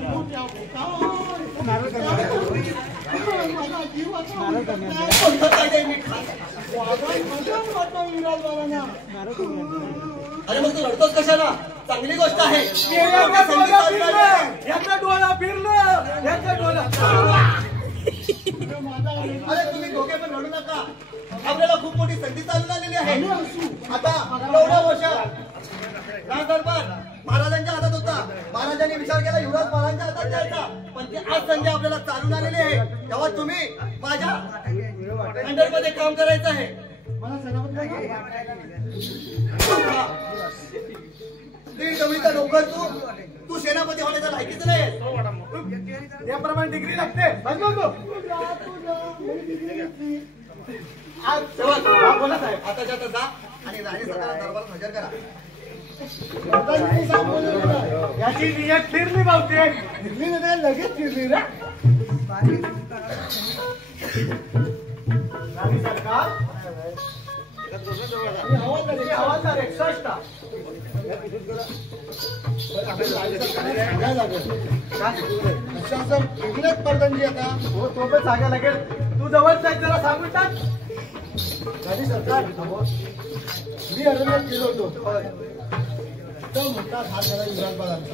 अरे मग तू रडतोस कशाला? चांगली गोष्ट आहे. याचा डोळा फिरलं, याचा डोळा. अरे तुम्ही दोघे पण रडू नका. आपल्याला खूप मोठी संधी चालून आलेली आहे. आता एवढ्या वर्षात राजदरबार महाराजांच्या हातात होता. महाराजांनी विचार केला युवराज महाराजांच्या हातात द्यायचा. पण ती आज संधी आपल्याला चालून आलेली आहे. तेव्हा तुम्ही माझ्या अंडरमध्ये काम करायचं आहे. दीड नोकर तू सेनापती होण्याचा लायकीच नाही. त्याप्रमाणे डिग्री लागते. आताच्या आता जा आणि राणी सरकारला दरबारात हजर करा. याची नियत फिरली भावते. फिरली नाही लगेच फिरली रे. राणी सरकार हवालदार 61 प्रधानजी. आता हो तो पण सांगायला लागेल. तू जवळच आहे जरा सांगून टाक. राणी सरकार मी अरण्यात गेलो होतो. तर मोठा हात झाला युवराज बाळांचा.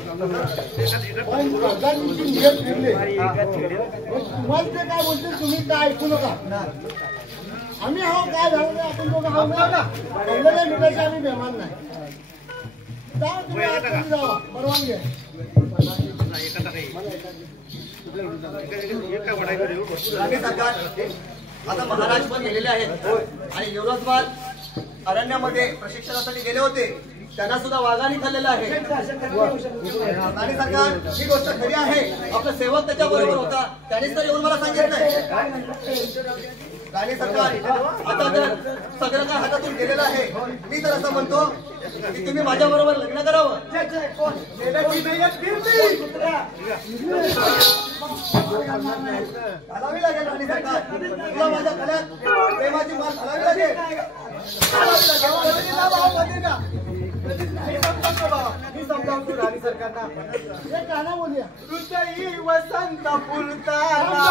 पण प्रधानची नियत फिरले. तुम्हाला ते काय बोलतील तुम्ही काय ऐकू नका. आम्ही हो काय झालं नाही. आपण दोघं हा ना पहिलं काय मिठायचं. आम्ही बेमान नाही. जावा तुम्ही आतमध्ये जावा. परवानगी आहे. राणी सरकार आता महाराज पण गेलेले आहेत आणि युवराज बाल अरण्यामध्ये प्रशिक्षणासाठी गेले होते. त्यांना सुद्धा वाघाने खाल्लेलं आहे. राणी सरकार ही गोष्ट खरी आहे. आपला सेवक त्याच्या बरोबर होता. त्यानेच तर येऊन मला सांगितलंय. राणी सरकार आता तर सगळं काय हातातून गेलेलं आहे. मी तर असं म्हणतो की तुम्ही माझ्या बरोबर लग्न करावं. घालावी लागेल राणी सरकार. तुला माझ्या गळ्यात प्रेमाची माळ घालावी लागेल. मी समजावतो राणी सरकारना. गाणं बोलूया. हृदयी वसंत फुलताना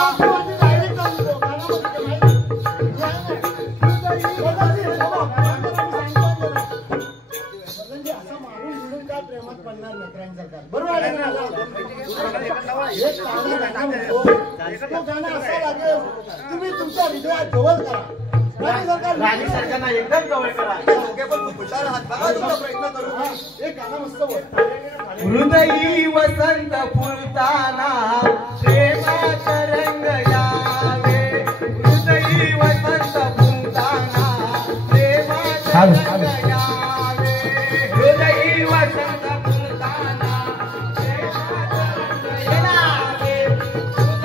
प्रेमात पडणार नाही. सरकार बरोबर गाणं असं लागेल. तुम्ही तुमच्या हृदयात जवळ करा. राणी सरकारना एकदम जवळ करा. दोघे पण खूप हुशार आहात. बघा तुमचा प्रयत्न करू. एक गाणं मस्त बोल. हृदयी वसंत फुलताना प्रेमात रंग यावे. हृदयी वसंत फुलताना प्रेमात रंग यावे. हृदयी वसंत फुलताना प्रेमात रंग यावे.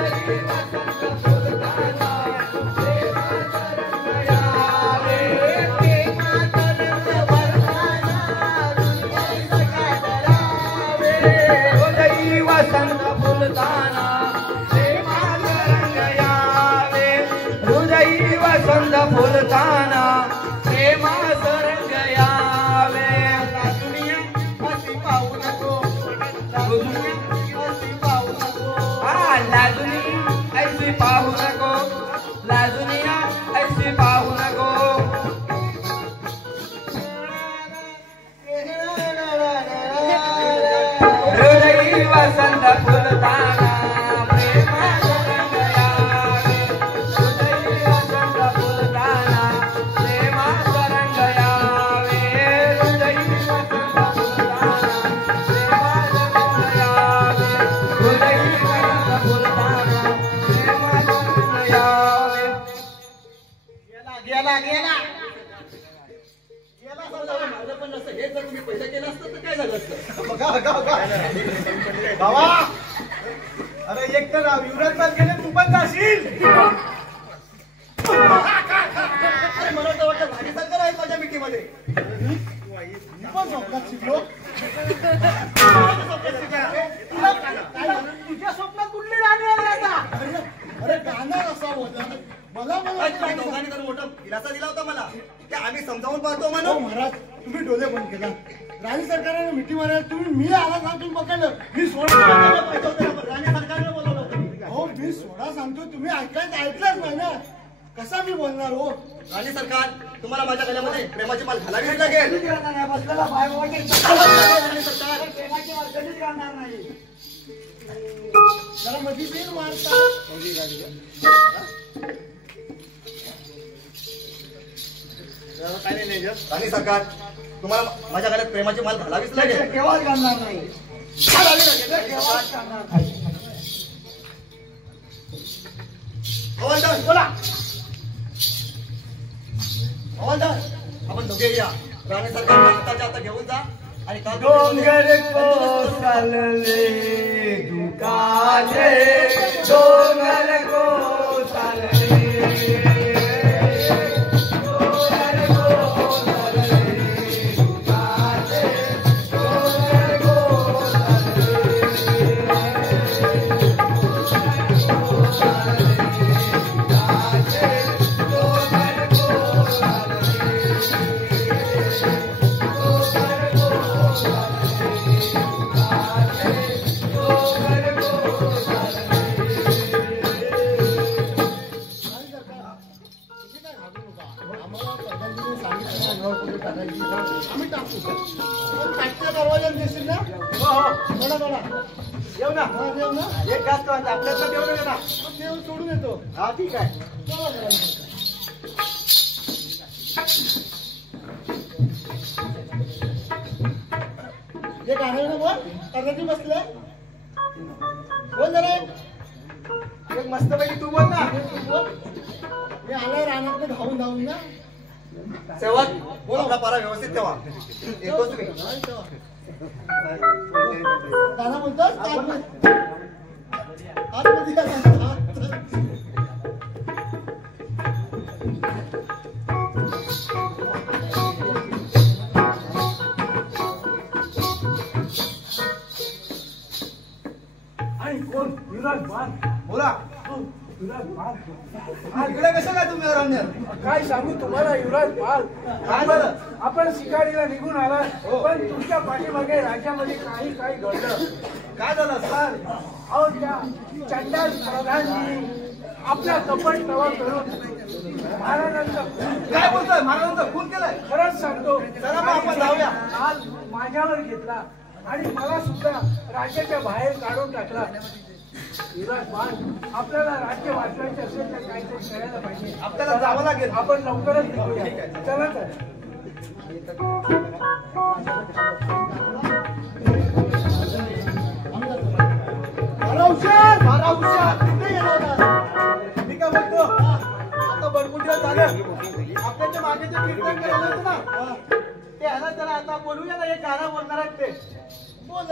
हृदयी वसंत फुलताना प्रेमात रंग यावे. प्रेमात रंग भरताना हृदयी वसंत फुलताना प्रेमात रंग यावे. हृदयी वसंत फुलताना प्रेमात रंग यावे. दुनिया अशी पाहू नको. दुनिया अशी पाहू नको. लाजुनिया ऐसी पाहू नको. लाजुनिया ऐसी पाहू नको. हृदयी वसंत फुलताना प्रेमात रंग यावे. हृदयी वसंत फुलताना प्रेमात रंग यावे. हृदयी वसंत फुलताना प्रेमात रंग यावे. हृदयी वसंत फुलताना प्रेमात रंग यावे. गेला गेला गेला माझं पण असं हे जर तुम्ही पैसे केलं असतं तर काय झालं असतं. बघा बघा बघा बाबा. अरे एक तर युवराज बाल गेले, तू पण जाशील. अरे मला तर वाटलं राणी सरकार आहे माझ्या मिठीमध्ये. मी पण स्वप्नात शिकलो. तुझ्या स्वप्नात कुठली राणी आली आता. अरे गाणं असा होता. मला दोघांनी तर मोठा दिलासा दिला होता मला की आम्ही समजावून पाहतो म्हणून. महाराज तुम्ही डोले बंद केला. राणी सरकारने मिठी मारायला तुम्ही मी आला ना तुम्ही पकडलं. मी सोडा राणी सरकारने बोलवलं होतं. हो मी सोडा सांगतो तुम्ही ऐकलंच नाही ना. कसा मी बोलणार हो. राणी सरकार तुम्हाला माझ्या गळ्यामध्ये प्रेमाची माल घालावीच लागेल. बसलेला पाय राणी सरकार प्रेमाची वाट कधीच घालणार नाही. जरा मध्ये बिल मारता. राणी सरकार तुम्हाला माझ्या गळ्यात प्रेमाची माल घालावीच लागेल. केव्हाच घालणार नाही. हवालदार बोला. हवालदार आपण दोघे या. राणी सरकार आताच्या आता घेऊन जा आणि डोंगर कोसळले दुखाले. डोंगर कोसळले. आम्ही टाकू. पण टाकच्या दरवाजात दिसेल ना. थोडा थोडा येऊ ना. देव ना. एक जास्त आपल्याला देऊ नका ना. देव सोडून येतो. हा ठीक आहे. चला जरा. हे गाणं बोल. कर्जाची बसले बोल जरा. एक मस्त पैकी तू बोल ना. मी आलाय रानात धावून धावून ना. सेवक बोल आपला पारा व्यवस्थित ठेवा. येतो तुम्ही. गाणं बोलतोस आतमध्ये आणि कोण युवराज बाल. बोला. इकडे कसं काय तुम्ही अरण्यात. काय सांगू तुम्हाला युवराज पाल. काय बरं. आपण शिकारीला निघून आला पण तुमच्या पाठीमागे राज्यामध्ये काही घडलं. काय झालं सर. अहो त्या चंडाल प्रधानजी आपला कपट तवा करून महाराजांचा काय बोलतोय. महाराजांचा खून केलाय. खरंच सांगतो. चला मग आपण जाऊया. आज माझ्यावर घेतला आणि मला सुद्धा राज्याच्या बाहेर काढून टाकला. विराट मान आपल्याला राज्य वाचवायचे असेल तर काहीतरी करायला पाहिजे. आपल्याला जावं लागेल. आपण लवकरच निघूया. चला तर. बारा हुशार कुठे गेला होता? मी काय म्हणतो आता भरपूर दिवस झाले आपल्याच्या मागे जे कीर्तन करायला होतं ना ते ह्याला त्याला आता बोलूया ना. एक गाणं बोलणार आहेत ते बोल.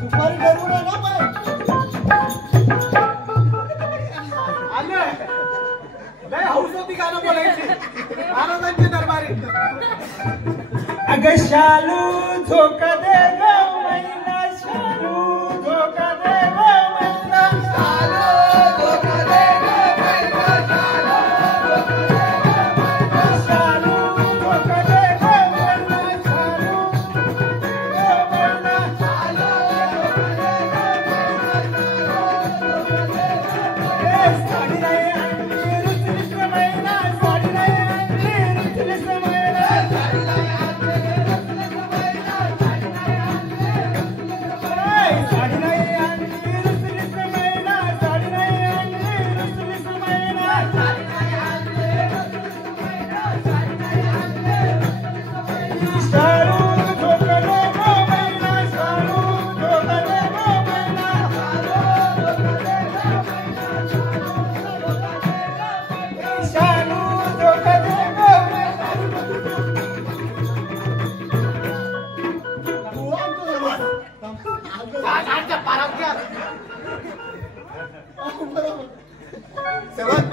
दुपारी ठरवून आहे ना बाई. आले लय हौस होती गाणं बोलायची महाराजांची दरबारी. अगं शालू झोका दे ग मैना, शालू झोका दे ग मैना, शालू झोका दे ग मैना, शालू झोका दे ग मैना, शालू साडी नाही आणली रुचलीस मैना, साडी नाही आणली रुचलीस मैना, सेवक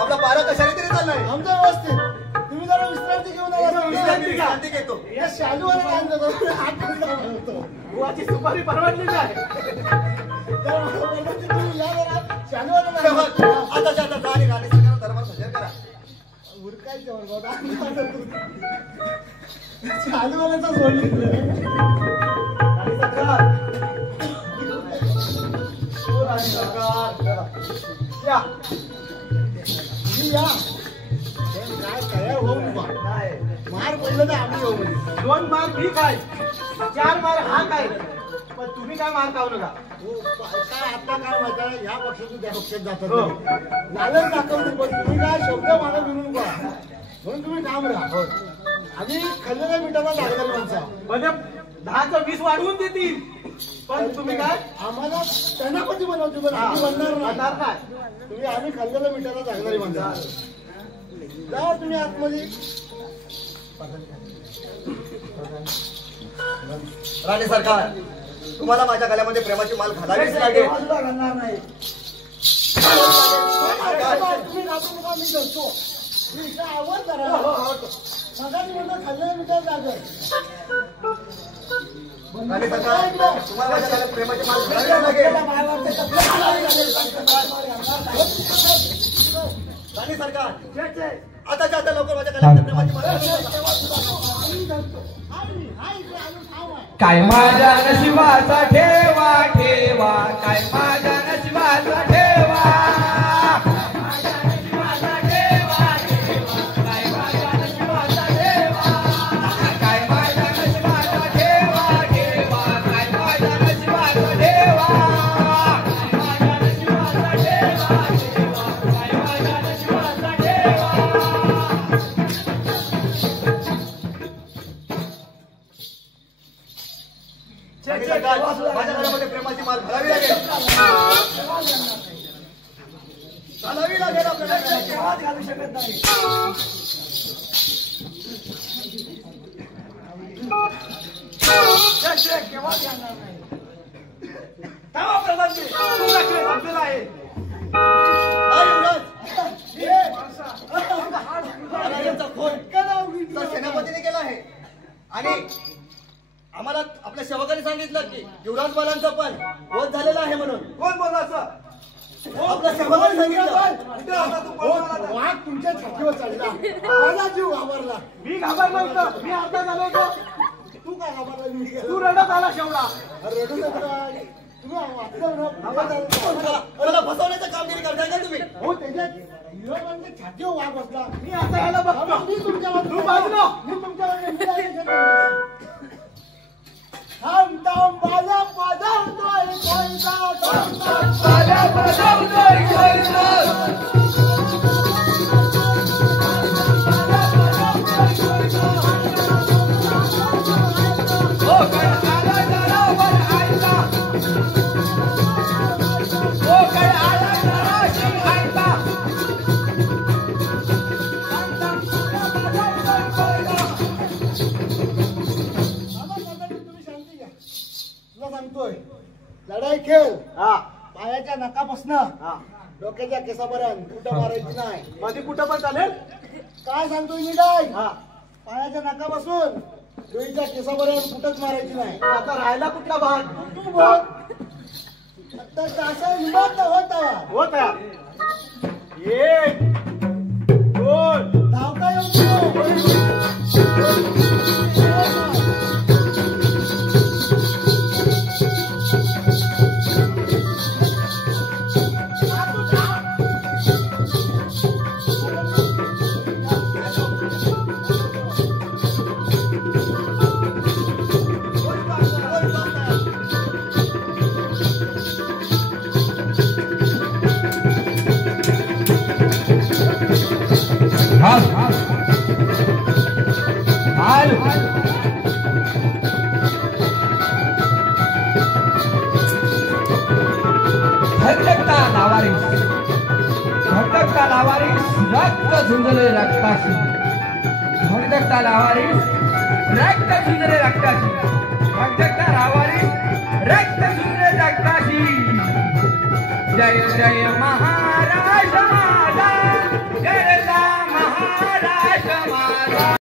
आपला पारा कशाने तरी चाललाय. आमच्या व्यवस्थित. तुम्ही जरा विश्रांती घेऊन आला. विश्रांती घेतो. या शालूवाला काय म्हणतो? हात धरून होतो. बुवाची सुपारी परवडली आहे. तर मला बोललो की तुम्ही या जरा शालूवाला नाही. सेवक आता जा आणि गाणे सरकार दरबार हजर करा. उरकायचं बरोबर. शालूवाल्याचा सोडली. राणी सरकार ओ राणी सरकार या तुम्ही या. पण काय तयार होऊन बा. मार पडलं तर आम्ही येऊ म्हणजे. 2 मार मी काय 4 मार हा काय पण तुम्ही काय मार खाऊ नका. हो, काय आता काय माहिती आहे, या पक्षातून त्या पक्षात जातात. हो. लालच दाखवते पण तुम्ही काय शब्द मला विनू नका. म्हणून तुम्ही काम राहा. आम्ही खाल्लेल्या मिठाला लागणार माणसा. म्हणजे 10चं 20 वाढवून देतील पण तुम्ही काय आम्हाला सेनापती बनवते पण आम्ही बनणार बनणार नाही. नाही. तुम्ही आम्ही खाल्लेल्या मिठाला लागणारी माणसा. जा तुम्ही आतमध्ये. राणी सरकार तुम्हाला माझ्या गळ्यामध्ये प्रेमाची माल घालावीच लागेल. घालणार नाही. तुम्ही घालू नका, मी करतो. मी इथं आवाज करा. सगळ्यांनी म्हणलं खाल्लेल्या मिठाला लागेल. राणी सरकार तुम्हाला माझ्या गळ्यात प्रेमाची माल घालावीच लागेल. राणी सरकार आता लवकर माझ्या गळ्यात प्रेमाची माल काय माझ्या नशिबाचा ठेवा ठेवा, काय माझ्या नशिबाचा ठेवा, माझ्या नशिबाचा ठेवा ठेवा, काय माझ्या नशिबाचा ठेवा, काय माझ्या नशिबाचा ठेवा ठेवा, काय माझ्या नशिबाचा ठेवा, माझ्या नशिबाचा ठेवा ठेवा, काय माझ्या नशिबाचा ठेवा. राणी सरकार माझ्या गळ्यामध्ये प्रेमाची माल घालावी लागेल. घालावी लागेल आपल्याला. घालू शकत नाही. सेनापतीने केला आहे आणि आम्हाला आपल्या सेवकाने सांगितलं की युवराज बालांचा पण वध झालेला आहे म्हणून. कोण बोलला असं? आपल्या सेवकाने सांगितलं. वाघ तुमच्या छातीवर चढला. माझा जीव घाबरला. मी घाबरलो होतो. मी अर्धा झालो होतो. तू काय घाबरला? मी तू रडत आला शेवडा. रडू नका. तुम्ही वाचलं ना. मला फसवण्याचं कामगिरी करताय का तुम्ही? हो त्याच्यात हिरोबांच्या छातीवर वाघ बसला. मी आता याला बघतो. मी तुमच्या तू बाजूला. मी तुमच्या टम बाजा पदवतोय कोयता बाजा बजावतोय कोयता सांगतोय लढाई खेळ हा पायाच्या नकापासून हा डोक्याच्या केसापर्यंत कुठं मारायची नाही मध्ये कुठं पण चालेल काय सांगतोय मी काय हा पायाच्या नकापासून डोईच्या केसापर्यंत कुठंच मारायची नाही आता राहिला कुठला भाग तू बघ आता तासा हिंमत होता हो तयार 1 2 धावता येऊ भटकता लावारीस रक्त झुंजले रक्ताशी भटकता लावारीस रक्त झुंजले रक्ताशी भटकता लावारीस रक्त झुंजले रक्ताशी जय जय महाराज